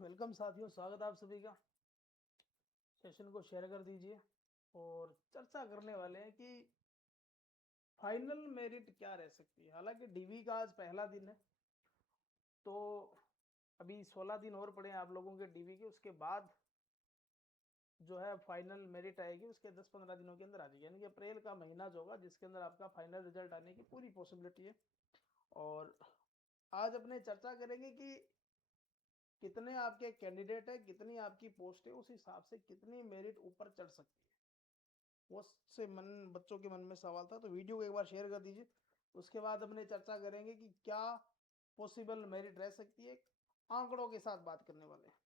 Welcome साथियों, स्वागत है आप सभी का। सेशन को शेयर कर दीजिए और चर्चा करने वाले हैं कि फाइनल मेरिट क्या रह सकती है। हालांकि डीवी का आज पहला दिन है, तो अभी 16 दिन और पड़े हैं आप लोगों के डीवी के। उसके बाद जो है फाइनल मेरिट आएगी, उसके 10-15 दिनों के अंदर आ जाएगी, यानी कि अप्रैल का महीना जो होगा जिसके अंदर आपका फाइनल रिजल्ट आने की पूरी पॉसिबिलिटी है। और आज अपने चर्चा करेंगे कि कितने आपके कैंडिडेट है, कितनी आपकी पोस्ट है, उस हिसाब से कितनी मेरिट ऊपर चढ़ सकती है। वो से बच्चों के मन में सवाल था, तो वीडियो को एक बार शेयर कर दीजिए। उसके बाद अपने चर्चा करेंगे कि क्या पॉसिबल मेरिट रह सकती है, आंकड़ों के साथ बात करने वाले हैं।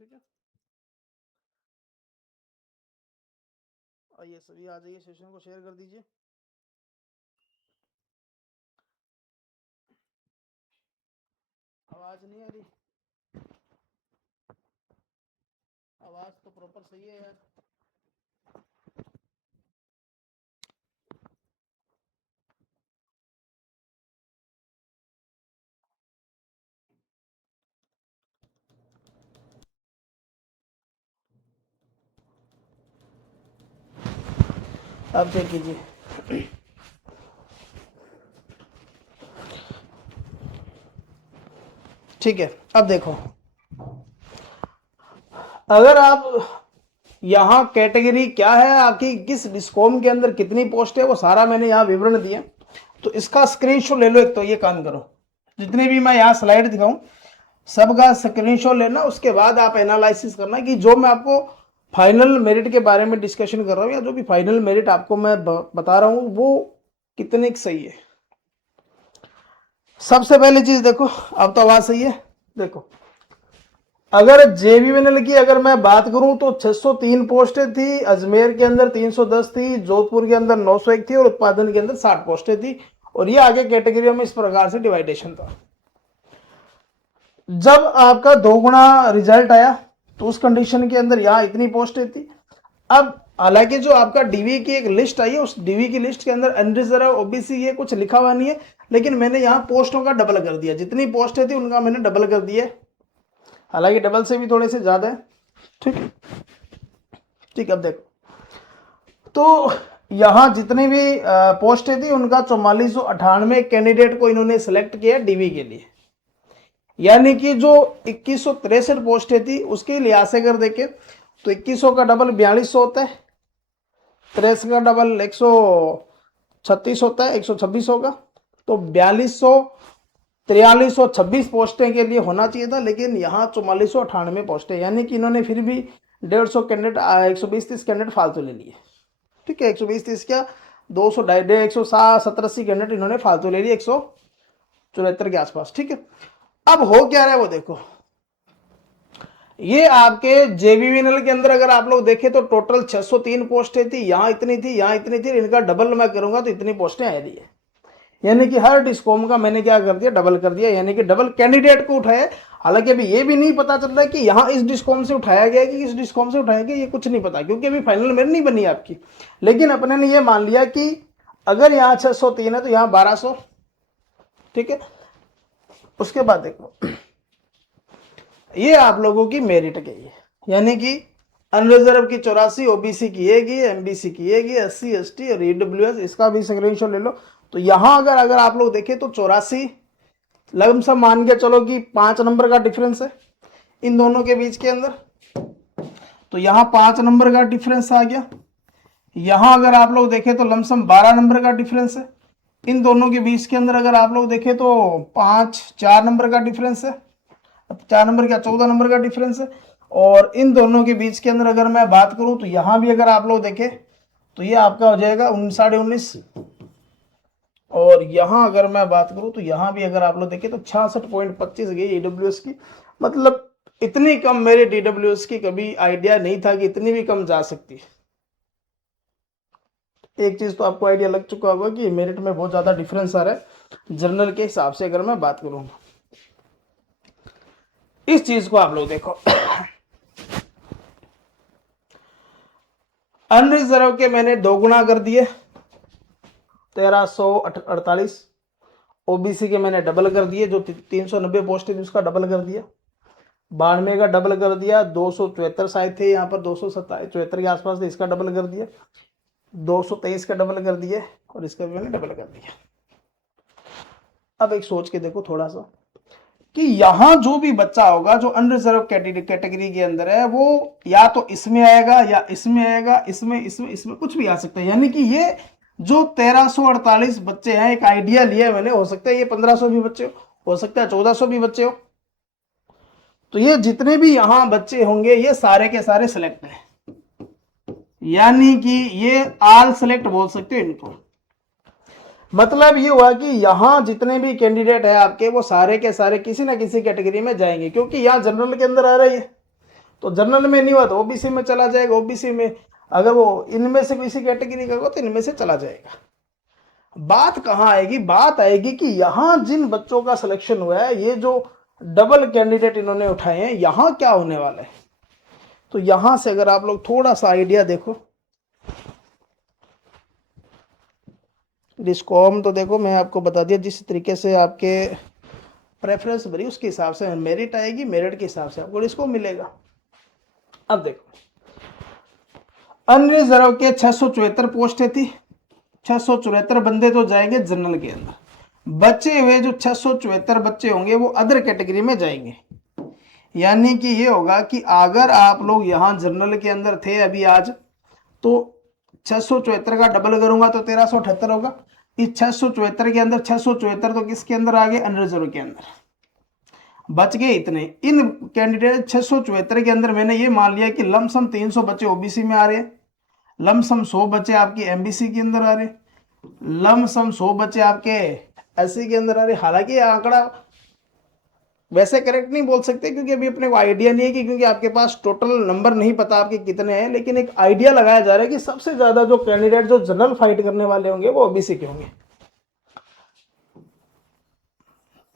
ठीक है, आइए सभी आ जाइए, सेशन को शेयर कर दीजिए। आवाज नहीं आ रही? आवाज तो प्रॉपर सही है यार। अब चेक कीजिए। ठीक है, अब देखो, अगर आप यहाँ कैटेगरी क्या है आपकी, किस डिस्कॉम के अंदर कितनी पोस्ट है, वो सारा मैंने यहाँ विवरण दिया। तो इसका स्क्रीनशॉट ले लो। एक तो ये काम करो, जितने भी मैं यहाँ स्लाइड दिखाऊं सबका स्क्रीनशॉट लेना। उसके बाद आप एनालिसिस करना कि जो मैं आपको फाइनल मेरिट के बारे में डिस्कशन कर रहा हूँ या जो भी फाइनल मेरिट आपको मैं बता रहा हूँ वो कितने सही है। सबसे पहली चीज देखो, अब तो आवाज सही है। देखो, अगर जेबीएनएल की अगर मैं बात करूं तो 603 पोस्टें थी, अजमेर के अंदर 310 थी, जोधपुर के अंदर 901 थी और उत्पादन के अंदर 60 पोस्टें थी। और ये आगे कैटेगरियों में इस प्रकार से डिवाइडेशन था। जब आपका दोगुना रिजल्ट आया तो उस कंडीशन के अंदर यहाँ इतनी पोस्टें थी। अब हालांकि जो आपका डीवी की एक लिस्ट आई है, उस डीवी की लिस्ट के अंदर अनरिजर्व ओबीसी ये कुछ लिखा हुआ नहीं है, लेकिन मैंने यहाँ पोस्टों का डबल कर दिया। जितनी पोस्टें थी उनका मैंने डबल कर दिया, हालांकि डबल से भी थोड़े से ज्यादा है। ठीक ठीक, अब देखो, तो यहां जितनी भी पोस्टें थी उनका 4498 कैंडिडेट को इन्होंने सिलेक्ट किया डीवी के लिए। यानी कि जो 2163 पोस्टें थी उसके लिहाज से अगर देखें तो 2100 का डबल 4200 होता है, 63 का डबल 136 होता है, 126 होगा। तो 4200, 4326 पोस्टें के लिए होना चाहिए था, लेकिन यहाँ 4498 पोस्टें, यानी कि इन्होंने फिर भी 150 कैंडिडेट, 120-30 कैंडिडेट फालतू ले लिए। ठीक है, 120-30 क्या, 200, 170-80 कैंडिडेट इन्होंने फालतू ले लिए, 174 के आसपास। ठीक है, अब हो क्या रहा है वो देखो। ये आपके जेबीवीएनएल के अंदर अगर आप लोग देखें तो टोटल 603 पोस्टें थी, यहां इतनी थी, यहां इतनी थी, इनका डबल मैं करूंगा तो इतनी पोस्टें आ रही है। यानी कि हर डिस्कॉम का मैंने क्या कर दिया, डबल कर दिया, यानी कि डबल कैंडिडेट को उठाया। हालांकि अभी ये भी नहीं पता चल रहा है कि यहां इस डिस्कॉम से उठाया गया कि इस डिस्कॉम से उठाया गया, ये कुछ नहीं पता, क्योंकि अभी फाइनल मेरिट नहीं बनी आपकी। लेकिन अपने ने ये मान लिया कि अगर यहाँ 603 है तो यहाँ 1200। ठीक है, उसके बाद देखो, ये आप लोगों की मेरिट गई है, यानी कि अनरिजर्व की 84, ओबीसी की एक ही, एमबीसी की एक ही, एससी एसटी और ईडब्ल्यूएस, इसका भी स्क्रीनशॉट ले लो। तो यहां अगर अगर आप लोग देखें तो 84 लमसम मान के चलो कि 5 नंबर का डिफरेंस है इन दोनों के बीच के अंदर। तो यहां 5 नंबर का डिफरेंस आ गया। यहां अगर आप लोग देखें तो लमसम 12 नंबर का डिफरेंस है इन दोनों के बीच के अंदर। अगर आप लोग देखें तो 4 नंबर का डिफरेंस है, 4 नंबर क्या, 14 नंबर का डिफरेंस है। और इन दोनों के बीच के अंदर अगर मैं बात करूं तो यहां भी अगर आप लोग देखें तो ये आपका हो जाएगा 19.5। और यहां अगर मैं बात करूं तो यहां भी अगर आप लोग देखें तो 66.25 गई ईडब्ल्यूएस की। मतलब इतनी कम मेरे ईडब्ल्यूएस की कभी आइडिया नहीं था कि इतनी भी कम जा सकती है। एक चीज तो आपको आइडिया लग चुका होगा कि मेरिट में बहुत ज्यादा डिफरेंस आ रहा है जनरल के हिसाब से अगर मैं बात करूं। इस चीज को आप लोग देखो, अनरिजर्व के मैंने 2 गुना कर दिए, 1348। ओबीसी के मैंने डबल कर दिए, जो 390 पोस्ट थी उसका डबल कर दिया, 92 का डबल कर दिया, 274 शायद थे यहाँ पर, 274 के आसपास थे, इसका डबल कर दिया, 223 का डबल कर दिया और इसका भी मैंने डबल कर दिया। अब एक सोच के देखो थोड़ा सा कि यहां जो भी बच्चा होगा जो अनरिजर्व कैटेगरी के अंदर है, वो या तो इसमें आएगा या इसमें आएगा, इसमें कुछ भी आ सकता है। यानी कि ये जो 1348 बच्चे हैं, एक आइडिया लिया मैंने, हो सकता है ये 1500 भी बच्चे हो सकता है 1400 भी बच्चे हो, तो ये जितने भी यहां बच्चे होंगे ये सारे के सारे सिलेक्ट हैं, यानी कि ये ऑल सिलेक्ट बोल सकते हो इनको। मतलब ये हुआ कि यहां जितने भी कैंडिडेट है आपके, वो सारे के सारे किसी ना किसी कैटेगरी में जाएंगे, क्योंकि यहां जनरल के अंदर आ रही है, तो जनरल में नहीं हुआ तो ओबीसी में चला जाएगा, ओबीसी में अगर वो इनमें से किसी कैटेगरी का होगा तो इनमें से चला जाएगा। बात कहां आएगी? बात आएगी कि यहां जिन बच्चों का सिलेक्शन हुआ है, ये जो डबल कैंडिडेट इन्होंने उठाए हैं, यहां क्या होने वाला है। तो यहां से अगर आप लोग थोड़ा सा आइडिया देखो, डिस्कॉम तो देखो मैं आपको बता दिया, जिस तरीके से आपके प्रेफरेंस भरी उसके हिसाब से मेरिट आएगी, मेरिट के हिसाब से आपको डिस्कॉम मिलेगा। अब देखो अनरिजर्व के 674 पोस्टें थी, 674 बंदे तो जाएंगे जनरल के अंदर, बचे हुए जो 674 बच्चे होंगे वो अदर कैटेगरी में जाएंगे। यानी कि ये होगा कि अगर आप लोग यहां जनरल के अंदर थे अभी आज, तो 674 का डबल करूंगा तो 1378 होगा। इस 674 के अंदर 674 तो किसके अंदर आ गए? अनरिजर्व के अंदर। बच गए इतने। इन कैंडिडेट 674 के अंदर मैंने ये मान लिया कि लमसम 300 बच्चे ओबीसी में आ रहे हैं, लमसम 100 बच्चे आपकी एमबीसी के अंदर आ रहे, लमसम 100 बच्चे आपके एससी के अंदर आ रहे। हालांकि ये आंकड़ा वैसे करेक्ट नहीं बोल सकते, क्योंकि अभी अपने को आइडिया नहीं है कि, क्योंकि आपके पास टोटल नंबर नहीं पता आपके कितने हैं, लेकिन एक आइडिया लगाया जा रहा है कि सबसे ज्यादा जो कैंडिडेट जो जनरल फाइट करने वाले होंगे वो ओबीसी के होंगे।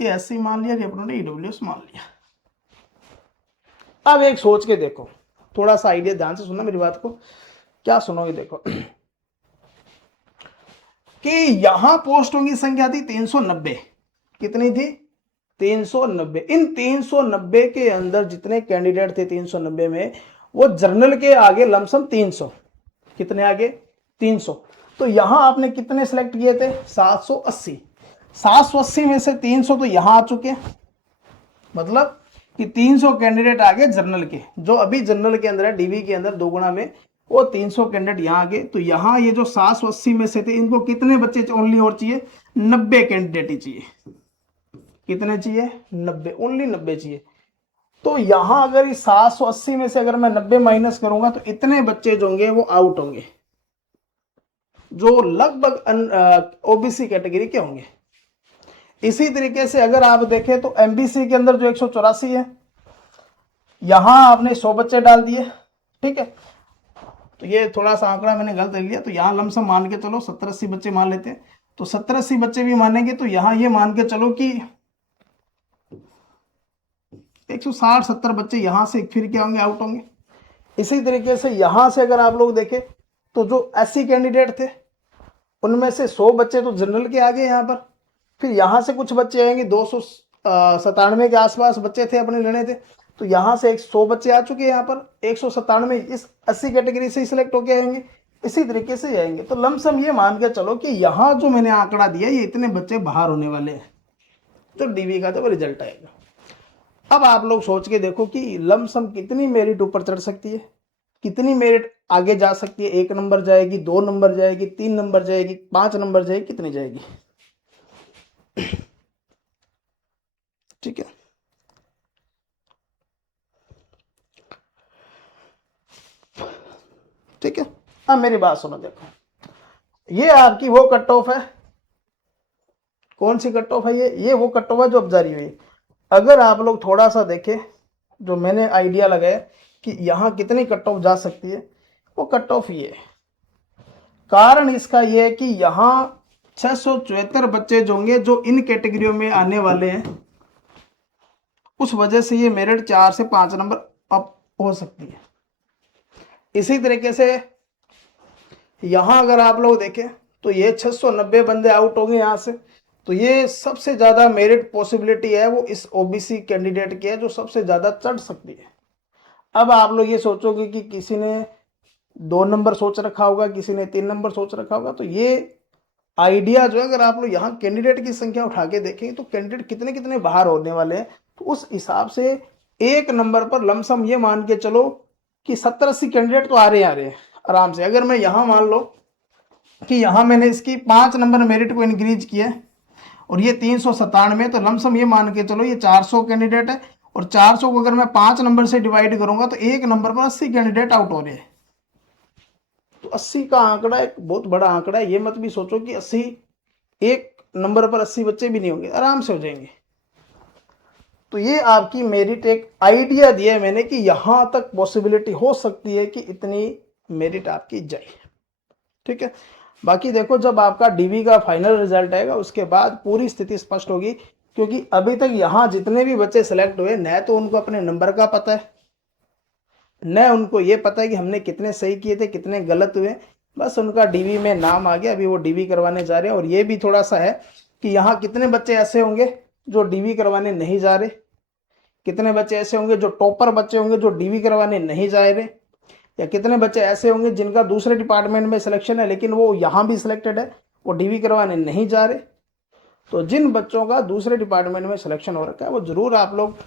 ये एससी मान लिया कि अपने ईडब्ल्यूएस मान लिया। अब एक सोच के देखो, थोड़ा सा आइडिया, ध्यान से सुनना मेरी बात को, क्या सुनोगे देखो कि यहां पोस्ट होंगी संख्या थी 390, कितनी थी? 390। इन 390 के अंदर जितने कैंडिडेट थे 390 में, वो जर्नल के आगे लमसम 300, कितने आगे? 300। तो यहां आपने कितने सिलेक्ट किए थे? 780। 780 में से 300 तो यहां आ चुके हैं, मतलब कि 300 कैंडिडेट आगे जर्नल के, जो अभी जर्नल के अंदर है डीबी के अंदर 2 गुना में, वो 300 कैंडिडेट यहां आगे। तो यहां ये जो 780 में से थे, इनको कितने बच्चे ओनली और चाहिए? 90 कैंडिडेट ही चाहिए। कितने चाहिए? 90, ओनली 90 चाहिए। तो यहां अगर इस 780 में से अगर मैं 90 माइनस करूंगा तो इतने बच्चे जो होंगे वो आउट होंगे, जो लगभग ओबीसी कैटेगरी के होंगे। इसी तरीके से अगर आप देखें तो एमबीसी के अंदर जो 184 है, यहां आपने 100 बच्चे डाल दिए, ठीक है। तो ये थोड़ा सा आंकड़ा मैंने गलत लिया, तो यहां लमसम मान के चलो 70-80 बच्चे मान लेते हैं, तो 70-80 बच्चे भी मानेंगे तो यहां ये मान के चलो कि 160-70 बच्चे यहां से फिर क्या होंगे? आउट होंगे। इसी तरीके से यहां से अगर आप लोग देखें तो जो एससी कैंडिडेट थे उनमें से 100 बच्चे तो जनरल के आ गए यहाँ पर, फिर यहां से कुछ बच्चे आएंगे, 297 के आसपास बच्चे थे अपने लेने थे, तो यहां से 100 बच्चे आ चुके हैं यहाँ पर, 197 इस 80 कैटेगरी से सिलेक्ट होके आएंगे। इसी तरीके से आएंगे। तो लमसम ये मान के चलो कि यहाँ जो मैंने आंकड़ा दिया, ये इतने बच्चे बाहर होने वाले हैं, तो डीवी का जब रिजल्ट आएगा। अब आप लोग सोच के देखो कि लमसम कितनी मेरिट ऊपर चढ़ सकती है, कितनी मेरिट आगे जा सकती है। 1 नंबर जाएगी, 2 नंबर जाएगी, 3 नंबर जाएगी, 5 नंबर जाएगी, कितनी जाएगी? ठीक है, ठीक है। अब मेरी बात सुनो, देखो ये आपकी वो कट ऑफ है। कौन सी कट ऑफ है? ये वो कट ऑफ है जो अब जारी हुई। अगर आप लोग थोड़ा सा देखें, जो मैंने आइडिया लगाया कि यहां कितनी कट ऑफ जा सकती है, वो कट ऑफ ये है। कारण इसका ये है कि यहां 674 बच्चे जो होंगे जो इन कैटेगरियों में आने वाले हैं, उस वजह से ये मेरिट 4 से 5 नंबर अप हो सकती है। इसी तरीके से यहां अगर आप लोग देखें तो ये 690 बंदे आउट होंगे यहां से, तो ये सबसे ज़्यादा मेरिट पॉसिबिलिटी है वो इस ओबीसी कैंडिडेट की है, जो सबसे ज़्यादा चढ़ सकती है। अब आप लोग ये सोचोगे कि किसी ने 2 नंबर सोच रखा होगा, किसी ने 3 नंबर सोच रखा होगा, तो ये आइडिया जो है अगर आप लोग यहाँ कैंडिडेट की संख्या उठा के देखेंगे तो कैंडिडेट कितने कितने बाहर होने वाले हैं। तो उस हिसाब से 1 नंबर पर लमसम ये मान के चलो कि 70-80 कैंडिडेट तो आ रहे हैं आराम से। अगर मैं यहाँ मान लो कि यहाँ मैंने इसकी 5 नंबर मेरिट को इंक्रीज किया और ये 397, तो लमसम ये मान के चलो ये 400 कैंडिडेट है, और 400 को अगर मैं 5 नंबर से डिवाइड करूंगा तो 1 नंबर पर 80 कैंडिडेट आउट हो रहे हैं। तो 80 का आंकड़ा एक बहुत बड़ा आंकड़ा है। ये मत भी सोचो कि 80, 1 नंबर पर 80 बच्चे भी नहीं होंगे, आराम से हो जाएंगे। तो ये आपकी मेरिट एक आइडिया दिया है मैंने कि यहां तक पॉसिबिलिटी हो सकती है कि इतनी मेरिट आपकी जाए। ठीक है, बाकी देखो जब आपका डीवी का फाइनल रिजल्ट आएगा उसके बाद पूरी स्थिति स्पष्ट होगी, क्योंकि अभी तक यहां जितने भी बच्चे सेलेक्ट हुए न तो उनको अपने नंबर का पता है, न उनको ये पता है कि हमने कितने सही किए थे कितने गलत हुए। बस उनका डीवी में नाम आ गया, अभी वो डीवी करवाने जा रहे हैं। और ये भी थोड़ा सा है कि यहाँ कितने बच्चे ऐसे होंगे जो डीवी करवाने नहीं जा रहे, कितने बच्चे ऐसे होंगे जो टॉपर बच्चे होंगे जो डीवी करवाने नहीं जा रहे, या कितने बच्चे ऐसे होंगे जिनका दूसरे डिपार्टमेंट में सिलेक्शन है लेकिन वो यहाँ भी सिलेक्टेड है, वो डीवी करवाने नहीं जा रहे। तो जिन बच्चों का दूसरे डिपार्टमेंट में सिलेक्शन हो रखा है वो जरूर आप लोग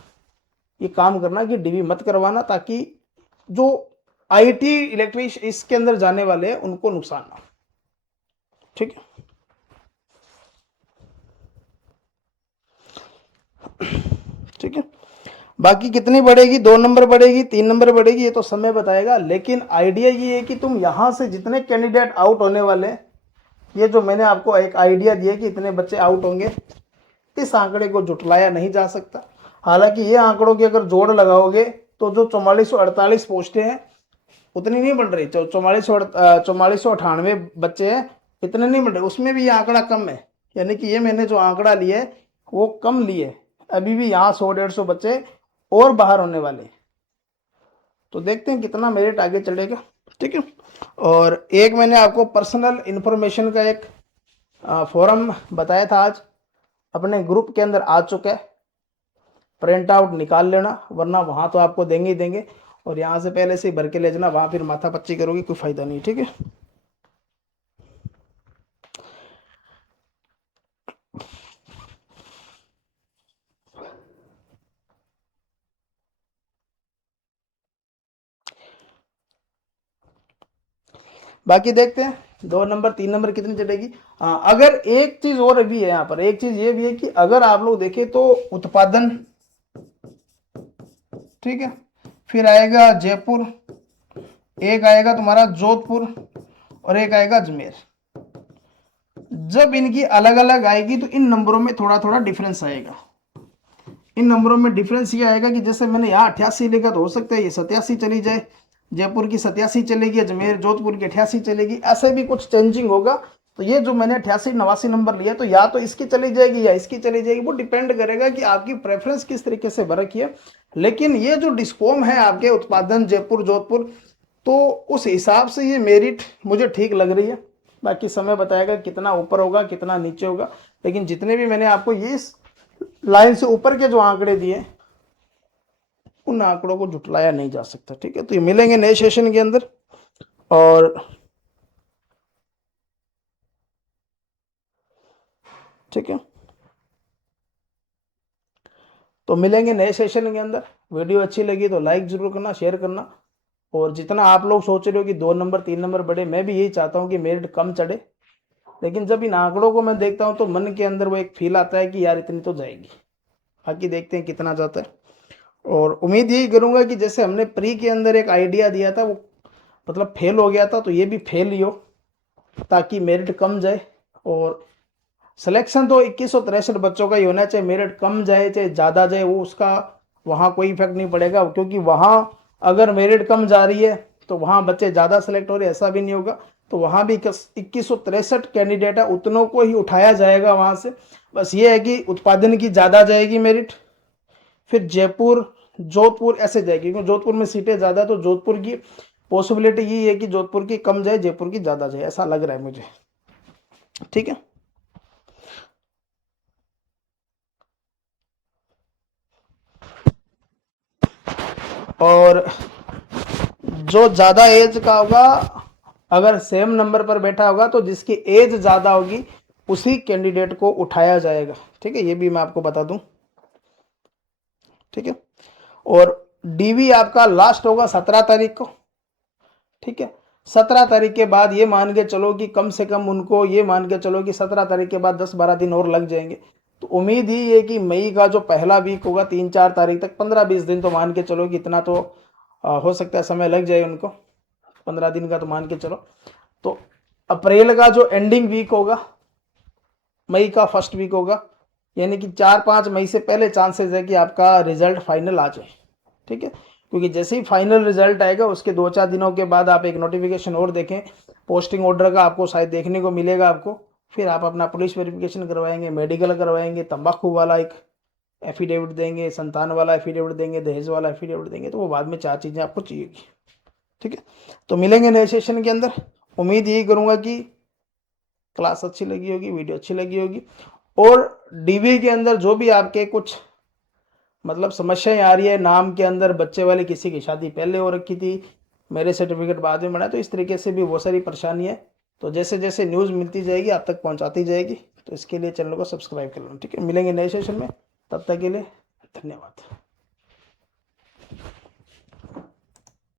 ये काम करना कि डीवी मत करवाना, ताकि जो आईटी इलेक्ट्रिक इसके अंदर जाने वाले हैं उनको नुकसान ना हो। ठीक है, ठीक है। बाकी कितनी बढ़ेगी, 2 नंबर बढ़ेगी, 3 नंबर बढ़ेगी, ये तो समय बताएगा। लेकिन आइडिया ये है कि तुम यहां से जितने कैंडिडेट आउट होने वाले, ये जो मैंने आपको एक आइडिया दिया कि इतने बच्चे आउट होंगे, इस आंकड़े को जुटलाया नहीं जा सकता। हालांकि ये आंकड़ों की अगर जोड़ लगाओगे तो जो 4448 पोस्टें हैं उतनी नहीं बन रही, 4498 बच्चे हैं, इतने नहीं बन रहे, उसमें भी ये आंकड़ा कम है। यानी कि ये मैंने जो आंकड़ा लिया है वो कम लिए, अभी भी यहाँ 100-150 बच्चे और बाहर होने वाले। तो देखते हैं कितना मेरिट आगे चलेगा। ठीक है, और एक मैंने आपको पर्सनल इंफॉर्मेशन का एक फोरम बताया था, आज अपने ग्रुप के अंदर आ चुका है, प्रिंट आउट निकाल लेना, वरना वहां तो आपको देंगे ही देंगे, और यहाँ से पहले से ही भर के ले जाना, वहां फिर माथा पच्ची करोगे कोई फायदा नहीं। ठीक है, बाकी देखते हैं 2 नंबर 3 नंबर कितनी चढ़ेगी। हाँ, अगर एक चीज और भी है यहाँ पर, एक चीज ये भी है कि अगर आप लोग देखें तो उत्पादन, ठीक है, फिर आएगा जयपुर, एक आएगा तुम्हारा जोधपुर, और एक आएगा अजमेर। जब इनकी अलग अलग आएगी तो इन नंबरों में थोड़ा थोड़ा डिफरेंस आएगा। इन नंबरों में डिफरेंस ये आएगा कि जैसे मैंने यहाँ 88 लिखा तो हो सकता है ये 87 चली जाए, जयपुर की 87 चलेगी, अजमेर जोधपुर की 88 चलेगी, ऐसे भी कुछ चेंजिंग होगा। तो ये जो मैंने 88-89 नंबर लिया तो या तो इसकी चली जाएगी या इसकी चली जाएगी, वो डिपेंड करेगा कि आपकी प्रेफरेंस किस तरीके से बरकी है। लेकिन ये जो डिस्कॉम है आपके उत्पादन जयपुर जोधपुर, तो उस हिसाब से ये मेरिट मुझे ठीक लग रही है। बाकी समय बताएगा कितना ऊपर होगा कितना नीचे होगा, लेकिन जितने भी मैंने आपको ये लाइन से ऊपर के जो आंकड़े दिए उन आंकड़ों को जुटलाया नहीं जा सकता। ठीक है, तो ये मिलेंगे नए सेशन के अंदर, और ठीक है, तो मिलेंगे नए सेशन के अंदर। वीडियो अच्छी लगी तो लाइक जरूर करना, शेयर करना, और जितना आप लोग सोच रहे हो कि 2 नंबर 3 नंबर बढ़े, मैं भी यही चाहता हूँ कि मेरिट कम चढ़े, लेकिन जब इन आंकड़ों को मैं देखता हूँ तो मन के अंदर वो एक फील आता है कि यार इतनी तो जाएगी। बाकी देखते हैं कितना जाता है, और उम्मीद यही करूंगा कि जैसे हमने प्री के अंदर एक आइडिया दिया था वो मतलब फेल हो गया था, तो ये भी फेल ही हो, ताकि मेरिट कम जाए। और सिलेक्शन तो 2163 बच्चों का ही होना चाहिए, मेरिट कम जाए चाहे ज़्यादा जाए वो उसका वहाँ कोई इफेक्ट नहीं पड़ेगा, क्योंकि वहाँ अगर मेरिट कम जा रही है तो वहाँ बच्चे ज़्यादा सेलेक्ट हो रहे, ऐसा भी नहीं होगा। तो वहाँ भी 2163 कैंडिडेट है, उतनों को ही उठाया जाएगा वहाँ से। बस ये है कि उत्पादन की ज़्यादा जाएगी मेरिट, फिर जयपुर जोधपुर ऐसे जाएगी, क्योंकि जोधपुर में सीटें ज़्यादा, तो जोधपुर की पॉसिबिलिटी यही है कि जोधपुर की कम जाए जयपुर की ज़्यादा जाए, ऐसा लग रहा है मुझे। ठीक है, और जो ज़्यादा एज का होगा, अगर सेम नंबर पर बैठा होगा तो जिसकी एज ज़्यादा होगी उसी कैंडिडेट को उठाया जाएगा। ठीक है, ये भी मैं आपको बता दूं। ठीक है, और डीवी आपका लास्ट होगा 17 तारीख को। ठीक है, 17 तारीख के बाद ये मान के चलो कि कम से कम उनको ये मान के चलो कि 17 तारीख के बाद 10-12 दिन और लग जाएंगे। तो उम्मीद ही है कि मई का जो पहला वीक होगा 3-4 तारीख तक, 15-20 दिन तो मान के चलो कि इतना तो हो सकता है समय लग जाए उनको, 15 दिन का तो मान के चलो। तो अप्रैल का जो एंडिंग वीक होगा, मई का फर्स्ट वीक होगा, यानी कि 4-5 मई से पहले चांसेस है कि आपका रिजल्ट फाइनल आ जाए। ठीक है, क्योंकि जैसे ही फाइनल रिजल्ट आएगा उसके 2-4 दिनों के बाद आप एक नोटिफिकेशन और देखें, पोस्टिंग ऑर्डर का आपको शायद देखने को मिलेगा आपको। फिर आप अपना पुलिस वेरिफिकेशन करवाएंगे, मेडिकल करवाएंगे, तंबाकू वाला एक एफिडेविट देंगे, संतान वाला एफिडेविट देंगे, दहेज वाला एफिडेविट देंगे। तो वो बाद में 4 चीज़ें आपको चाहिएगी। ठीक है, तो मिलेंगे नए सेशन के अंदर। उम्मीद यही करूँगा कि क्लास अच्छी लगी होगी, वीडियो अच्छी लगी होगी, और डीवी के अंदर जो भी आपके कुछ मतलब समस्याएं आ रही है, नाम के अंदर बच्चे वाले किसी की शादी पहले हो रखी थी, मेरे सर्टिफिकेट बाद में बना, तो इस तरीके से भी बहुत सारी परेशानी है। तो जैसे जैसे न्यूज़ मिलती जाएगी आप तक पहुंचाती जाएगी। तो इसके लिए चैनल को सब्सक्राइब कर लो। ठीक है, मिलेंगे नए सेशन में, तब तक के लिए धन्यवाद।